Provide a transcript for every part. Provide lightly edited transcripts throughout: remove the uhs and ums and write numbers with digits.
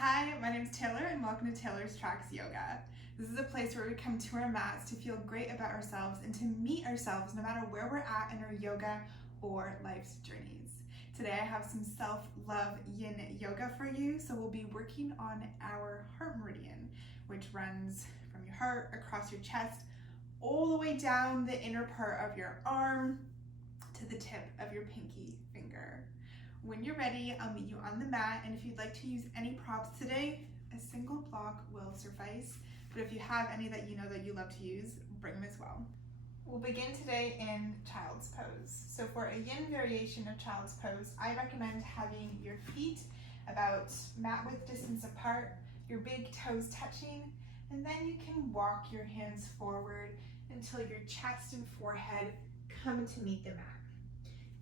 Hi, my name is Taylor and welcome to Taylor's Tracks Yoga. This is a place where we come to our mats to feel great about ourselves and to meet ourselves no matter where we're at in our yoga or life's journeys. Today I have some self-love yin yoga for you, so we'll be working on our heart meridian, which runs from your heart across your chest all the way down the inner part of your arm to the tip of your pinky finger. When you're ready, I'll meet you on the mat, and if you'd like to use any props today, a single block will suffice, but if you have any that you know that you love to use, bring them as well. We'll begin today in child's pose. So for a yin variation of child's pose, I recommend having your feet about mat width distance apart, your big toes touching, and then you can walk your hands forward until your chest and forehead come to meet the mat.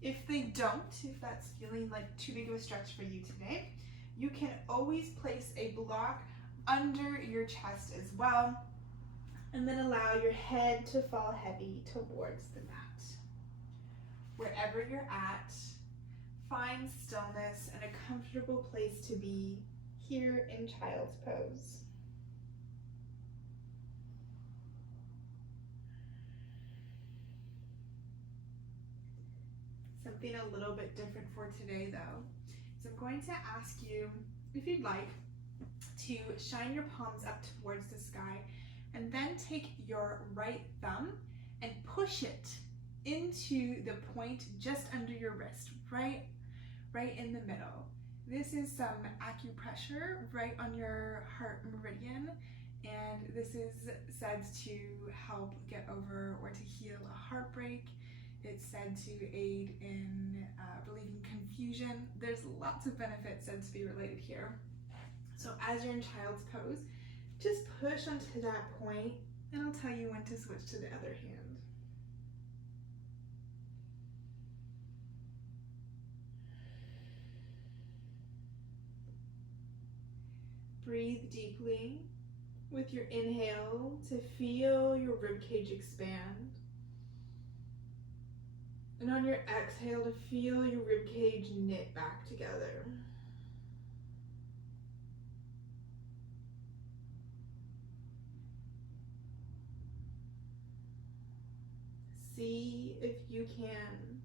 If they don't, if that's feeling like too big of a stretch for you today, you can always place a block under your chest as well, and then allow your head to fall heavy towards the mat. Wherever you're at, find stillness and a comfortable place to be here in child's pose. Something a little bit different for today though, is I'm going to ask you, if you'd like, to shine your palms up towards the sky and then take your right thumb and push it into the point just under your wrist, right in the middle. This is some acupressure right on your heart meridian, and this is said to help get over or to heal a heartbreak. It's said to aid in relieving confusion. There's lots of benefits said to be related here. So as you're in child's pose, just push onto that point, and I'll tell you when to switch to the other hand. Breathe deeply with your inhale to feel your ribcage expand. And on your exhale to feel your ribcage knit back together. See if you can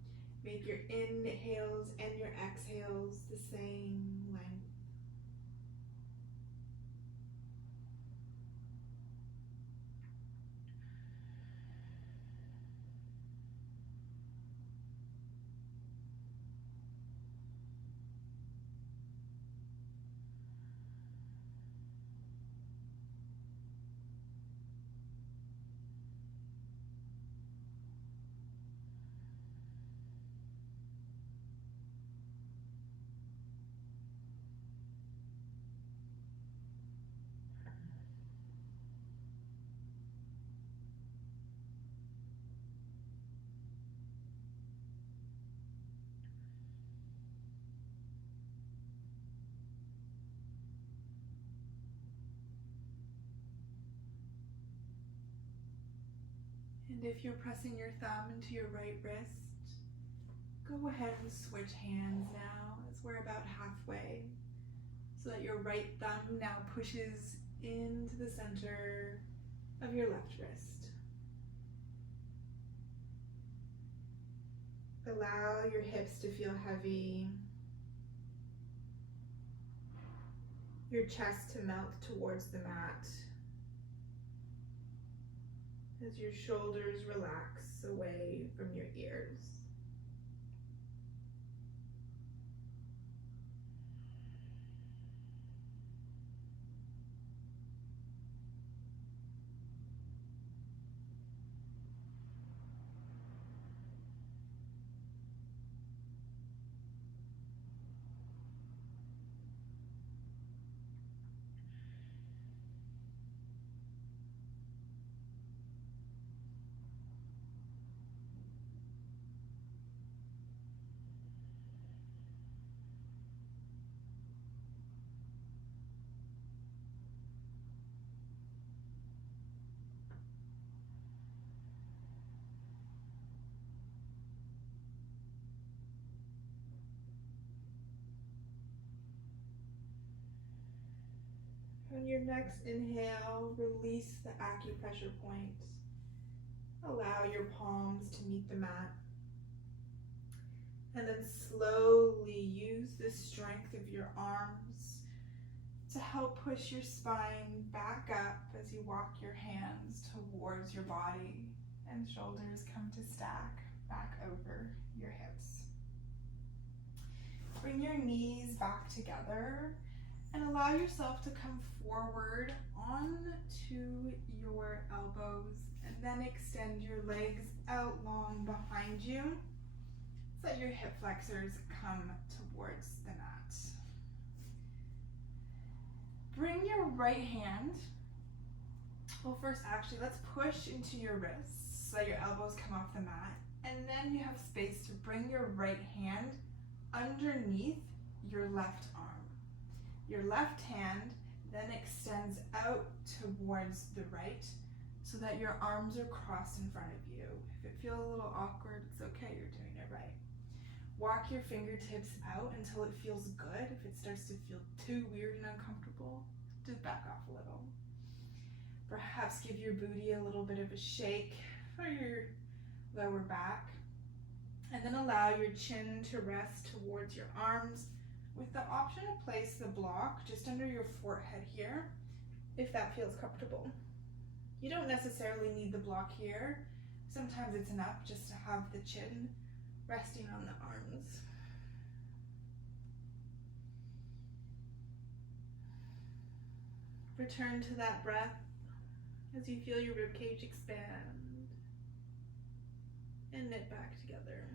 make your inhales and your exhales the same length. And if you're pressing your thumb into your right wrist, go ahead and switch hands now, as we're about halfway, so that your right thumb now pushes into the center of your left wrist. Allow your hips to feel heavy, your chest to melt towards the mat, as your shoulders relax away from your ears. On your next inhale, release the acupressure point. Allow your palms to meet the mat. And then slowly use the strength of your arms to help push your spine back up as you walk your hands towards your body and shoulders come to stack back over your hips. Bring your knees back together and allow yourself to come forward onto your elbows and then extend your legs out long behind you so that your hip flexors come towards the mat. Bring your right hand, well first actually let's push into your wrists so that your elbows come off the mat, and then you have space to bring your right hand underneath your left arm. Your left hand then extends out towards the right so that your arms are crossed in front of you. If it feels a little awkward, it's okay, you're doing it right. Walk your fingertips out until it feels good. If it starts to feel too weird and uncomfortable, just back off a little. Perhaps give your booty a little bit of a shake for your lower back. And then allow your chin to rest towards your arms with the option to place the block just under your forehead here, if that feels comfortable. You don't necessarily need the block here. Sometimes it's enough just to have the chin resting on the arms. Return to that breath as you feel your ribcage expand and knit back together.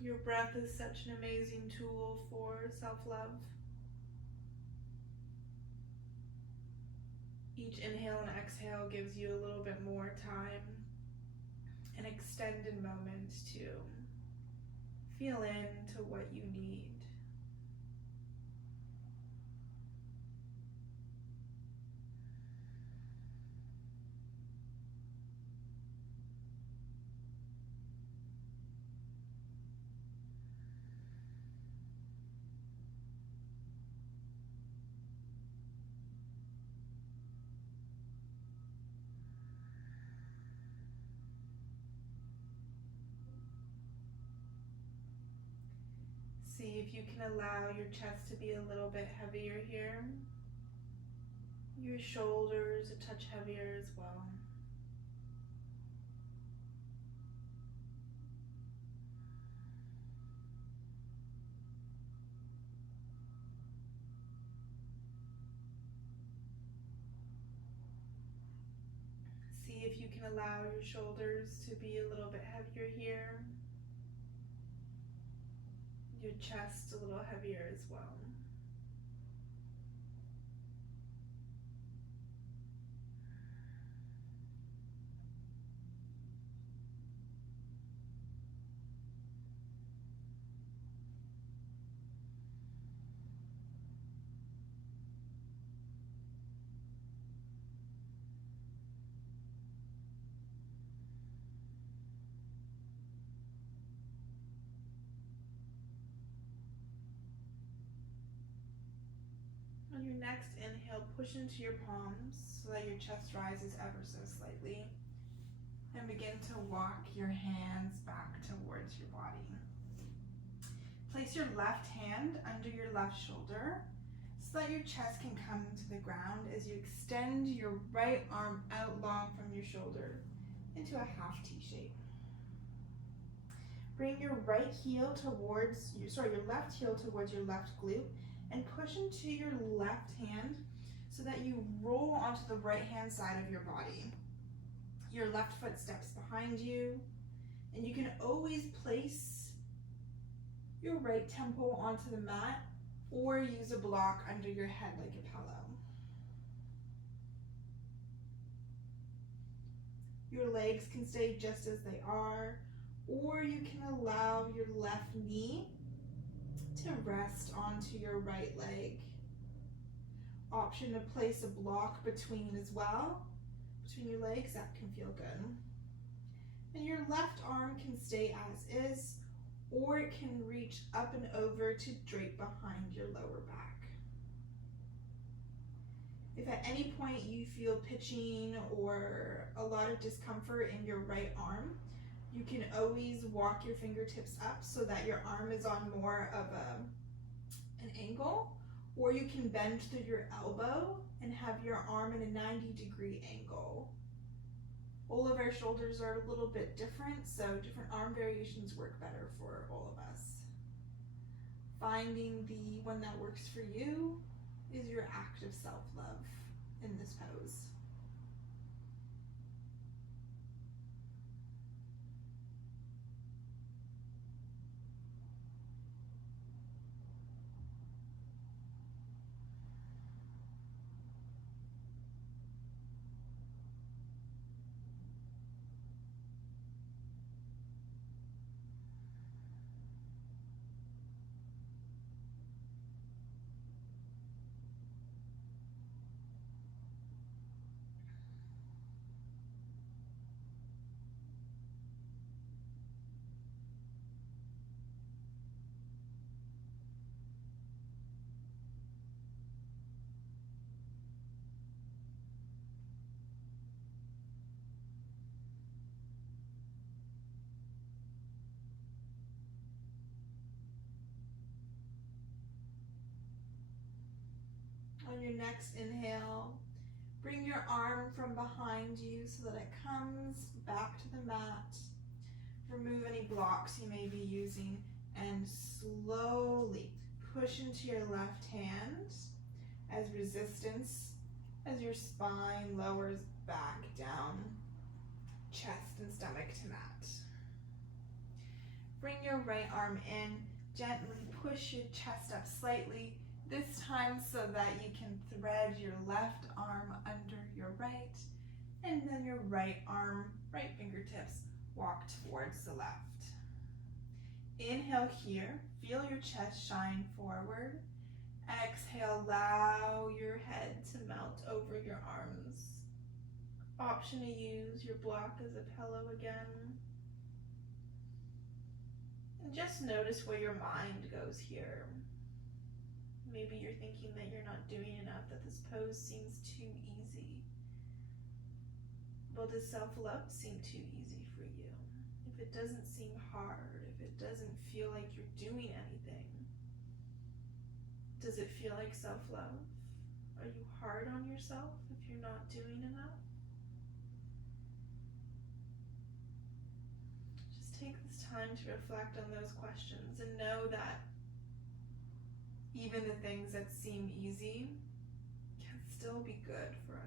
Your breath is such an amazing tool for self-love. Each inhale and exhale gives you a little bit more time, an extended moment to feel into what you need. See if you can allow your chest to be a little bit heavier here. Your shoulders a touch heavier as well. See if you can allow your shoulders to be a little bit heavier here. Your chest a little heavier as well. On your next inhale, push into your palms so that your chest rises ever so slightly. And begin to walk your hands back towards your body. Place your left hand under your left shoulder so that your chest can come to the ground as you extend your right arm out long from your shoulder into a half T shape. Bring your right heel towards your left heel towards your left glute and push into your left hand so that you roll onto the right hand side of your body. Your left foot steps behind you, and you can always place your right temple onto the mat or use a block under your head like a pillow. Your legs can stay just as they are, or you can allow your left knee to rest onto your right leg. Option to place a block between as well, between your legs, that can feel good. And your left arm can stay as is, or it can reach up and over to drape behind your lower back. If at any point you feel pitching or a lot of discomfort in your right arm, you can always walk your fingertips up so that your arm is on more of an angle, or you can bend through your elbow and have your arm in a 90-degree angle. All of our shoulders are a little bit different, so different arm variations work better for all of us. Finding the one that works for you is your act of self-love in this pose. On your next inhale, bring your arm from behind you so that it comes back to the mat. Remove any blocks you may be using and slowly push into your left hand as resistance as your spine lowers back down, chest and stomach to mat. Bring your right arm in, gently push your chest up slightly, this time so that you can thread your left arm under your right, and then your right arm, right fingertips, walk towards the left. Inhale here, feel your chest shine forward. Exhale, allow your head to melt over your arms. Option to use your block as a pillow again. And just notice where your mind goes here. Maybe you're thinking that you're not doing enough, that this pose seems too easy. Well, does self-love seem too easy for you? If it doesn't seem hard, if it doesn't feel like you're doing anything, does it feel like self-love? Are you hard on yourself if you're not doing enough? Just take this time to reflect on those questions and know that even the things that seem easy can still be good for us.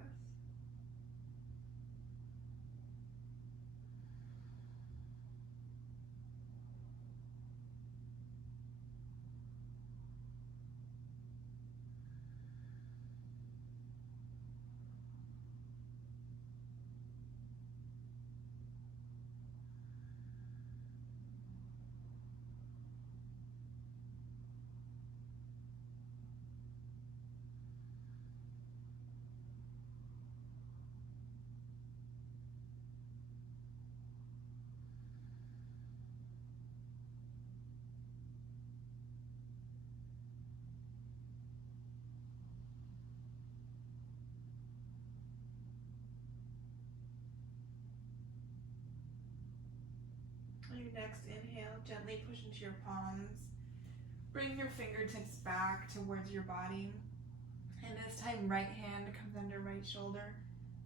On your next inhale, gently push into your palms. Bring your fingertips back towards your body. And this time, right hand comes under right shoulder.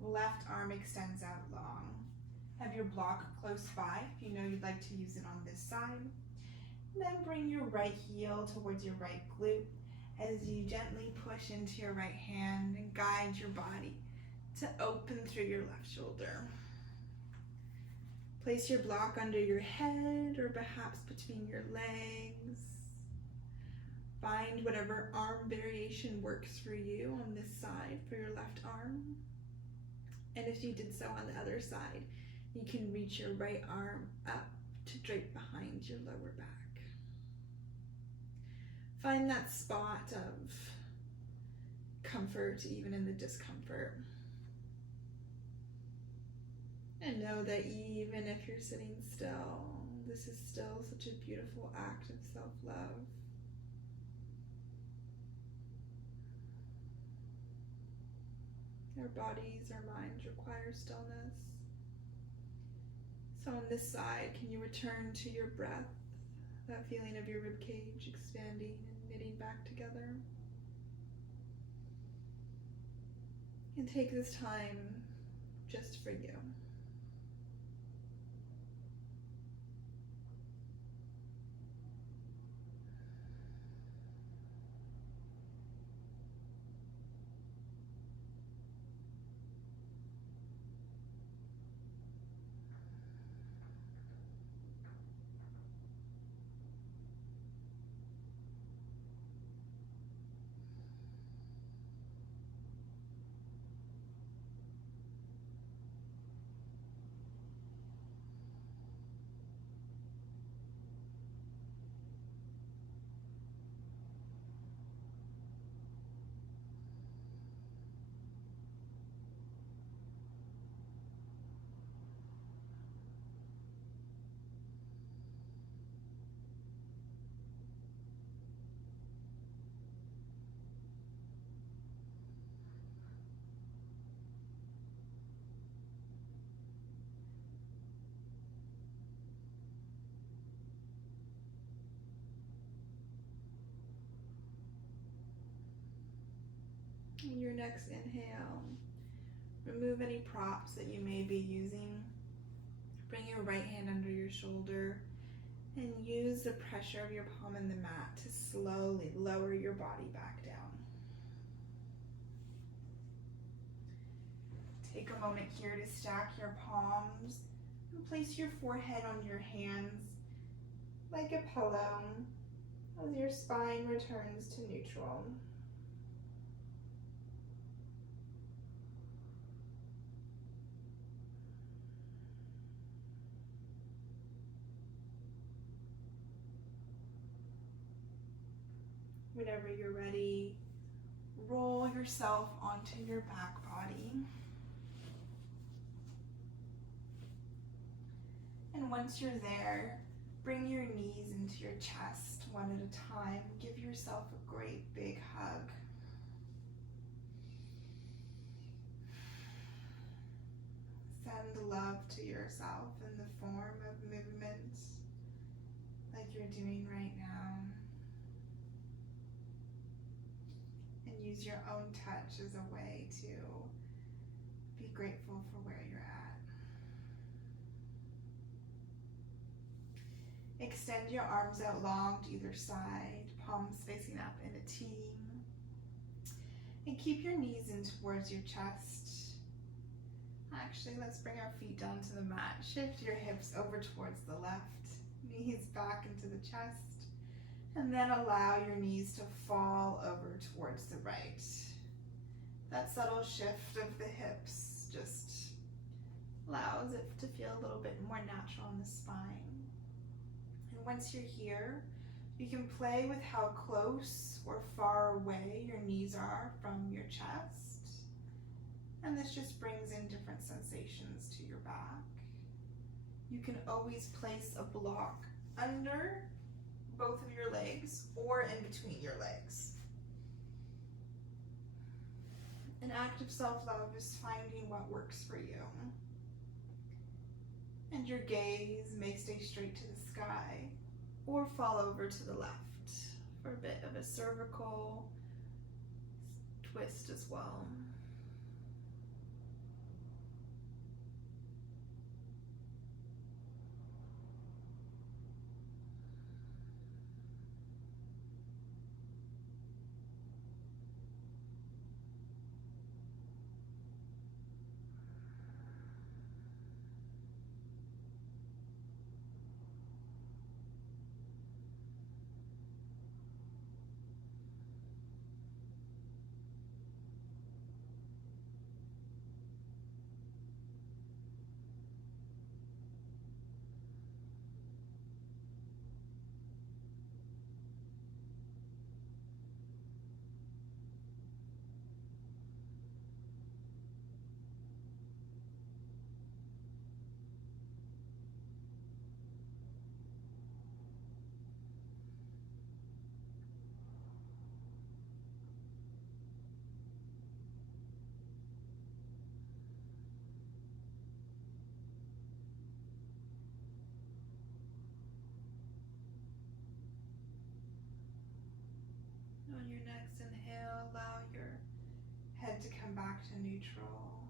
Left arm extends out long. Have your block close by if you know you'd like to use it on this side. Then bring your right heel towards your right glute as you gently push into your right hand and guide your body to open through your left shoulder. Place your block under your head or perhaps between your legs. Find whatever arm variation works for you on this side for your left arm. And if you did so on the other side, you can reach your right arm up to drape behind your lower back. Find that spot of comfort even in the discomfort. And know that even if you're sitting still, This is still such a beautiful act of self-love. Our bodies, our minds require stillness. So on this side, can you return to your breath, that feeling of your ribcage expanding and knitting back together? And take this time just for you. In your next inhale, remove any props that you may be using. Bring your right hand under your shoulder and use the pressure of your palm in the mat to slowly lower your body back down. Take a moment here to stack your palms and place your forehead on your hands like a pillow as your spine returns to neutral. Whenever you're ready, roll yourself onto your back body. And once you're there, bring your knees into your chest one at a time. Give yourself a great big hug. Send love to yourself in the form of movement like you're doing right now. And use your own touch as a way to be grateful for where you're at. Extend your arms out long to either side, palms facing up in a T. And keep your knees in towards your chest. Actually, let's bring our feet down to the mat. Shift your hips over towards the left, knees back into the chest, and then allow your knees to fall over towards the right. That subtle shift of the hips just allows it to feel a little bit more natural in the spine. And once you're here, you can play with how close or far away your knees are from your chest. And this just brings in different sensations to your back. You can always place a block under both of your legs or in between your legs. An act of self-love is finding what works for you. And your gaze may stay straight to the sky or fall over to the left for a bit of a cervical twist as well. On your next inhale, allow your head to come back to neutral.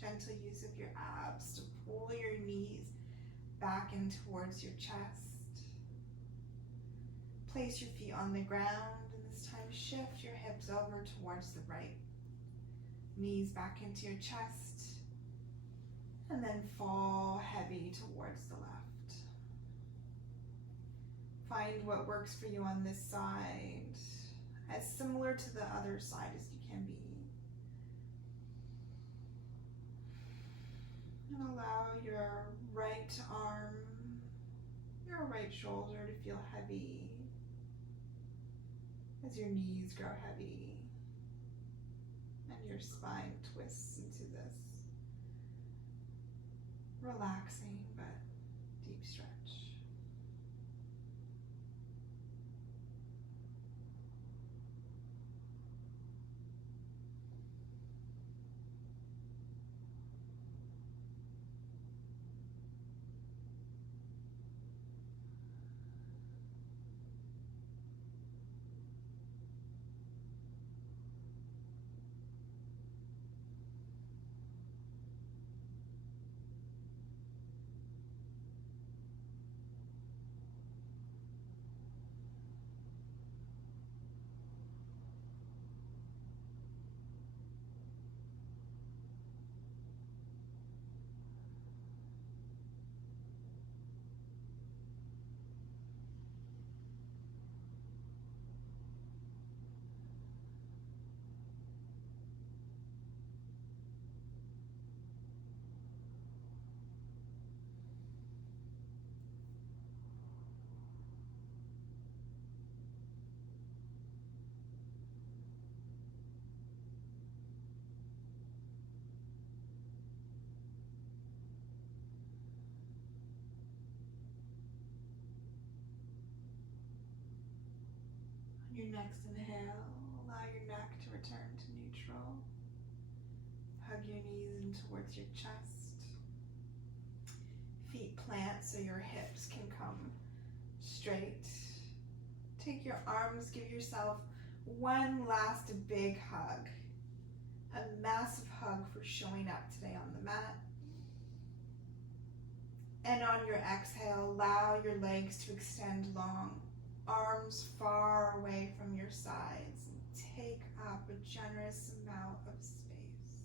Gentle use of your abs to pull your knees back in towards your chest. Place your feet on the ground, and this time shift your hips over towards the right. Knees back into your chest, and then fall heavy towards the left. Find what works for you on this side, as similar to the other side as you can be. And allow your right arm, your right shoulder to feel heavy as your knees grow heavy and your spine twists into this relaxing but deep stretch. Your next inhale, allow your neck to return to neutral. Hug your knees in towards your chest. Feet plant so your hips can come straight. Take your arms, give yourself one last big hug. A massive hug for showing up today on the mat. And on your exhale, allow your legs to extend long. Arms far away from your sides, and take up a generous amount of space.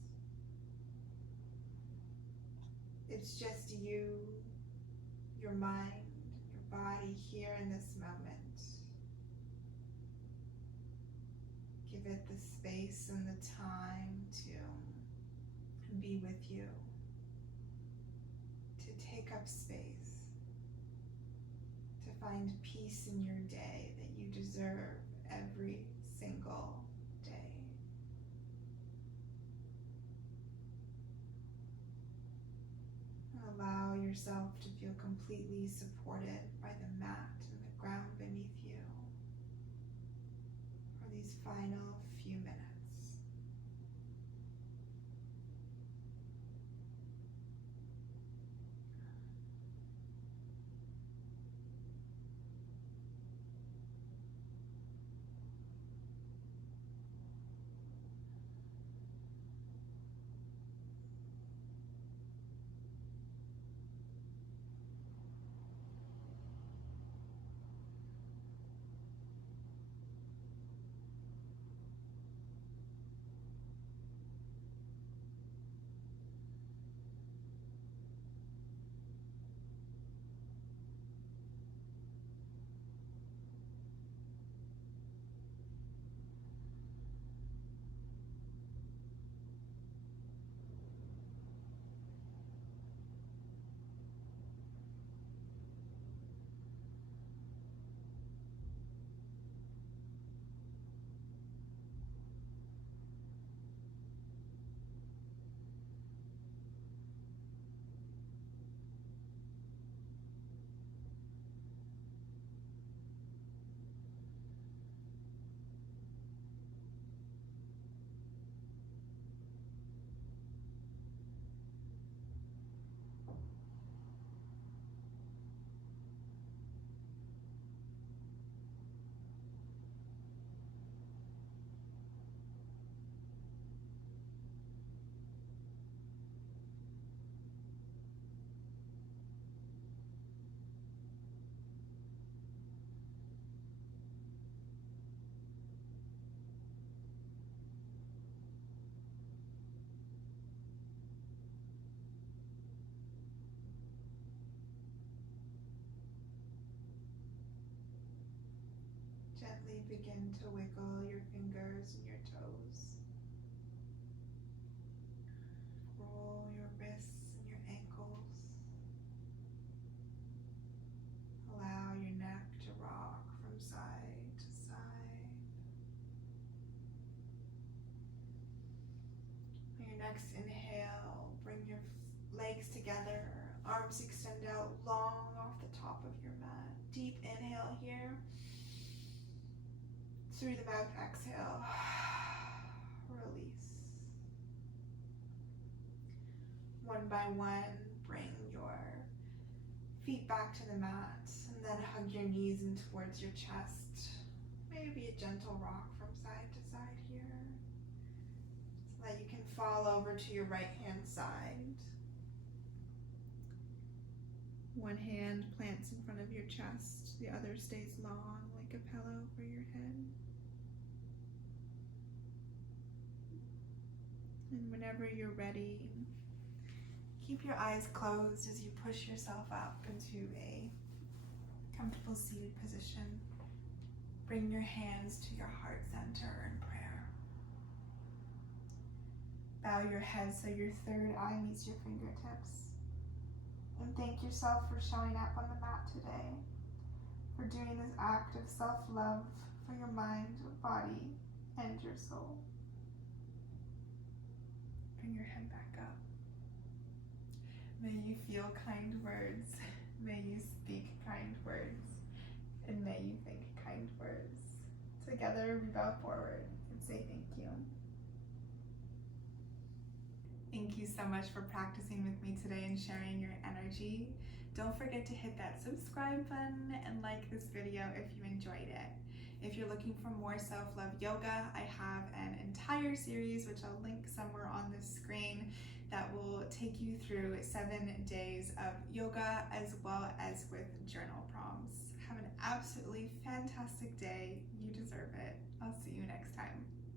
It's just you, your mind, your body here in this moment. Give it the space and the time to be with you, to take up space. Find peace in your day that you deserve every single day. And allow yourself to feel completely supported by the mat and the ground beneath you for these final few minutes. gently begin to wiggle your fingers and your toes. Roll your wrists and your ankles. Allow your neck to rock from side to side. On your next inhale, bring your legs together, arms extend out long off the top of your mat. Deep inhale here. Through the mouth, exhale. Release. One by one, bring your feet back to the mat and then hug your knees in towards your chest. Maybe a gentle rock from side to side here so that you can fall over to your right hand side. One hand plants in front of your chest, the other stays long like a pillow for your head. And whenever you're ready, keep your eyes closed as you push yourself up into a comfortable seated position. Bring your hands to your heart center in prayer. Bow your head so your third eye meets your fingertips. And thank yourself for showing up on the mat today, for doing this act of self-love for your mind, body, and your soul. Bring your head back up. May you feel kind words. May you speak kind words. And may you think kind words. Together we bow forward and say thank you. Thank you so much for practicing with me today and sharing your energy. Don't forget to hit that subscribe button and like this video if you enjoyed it. If you're looking for more self-love yoga, I have an entire series, which I'll link somewhere on the screen, that will take you through 7 days of yoga as well as with journal prompts. Have an absolutely fantastic day. You deserve it.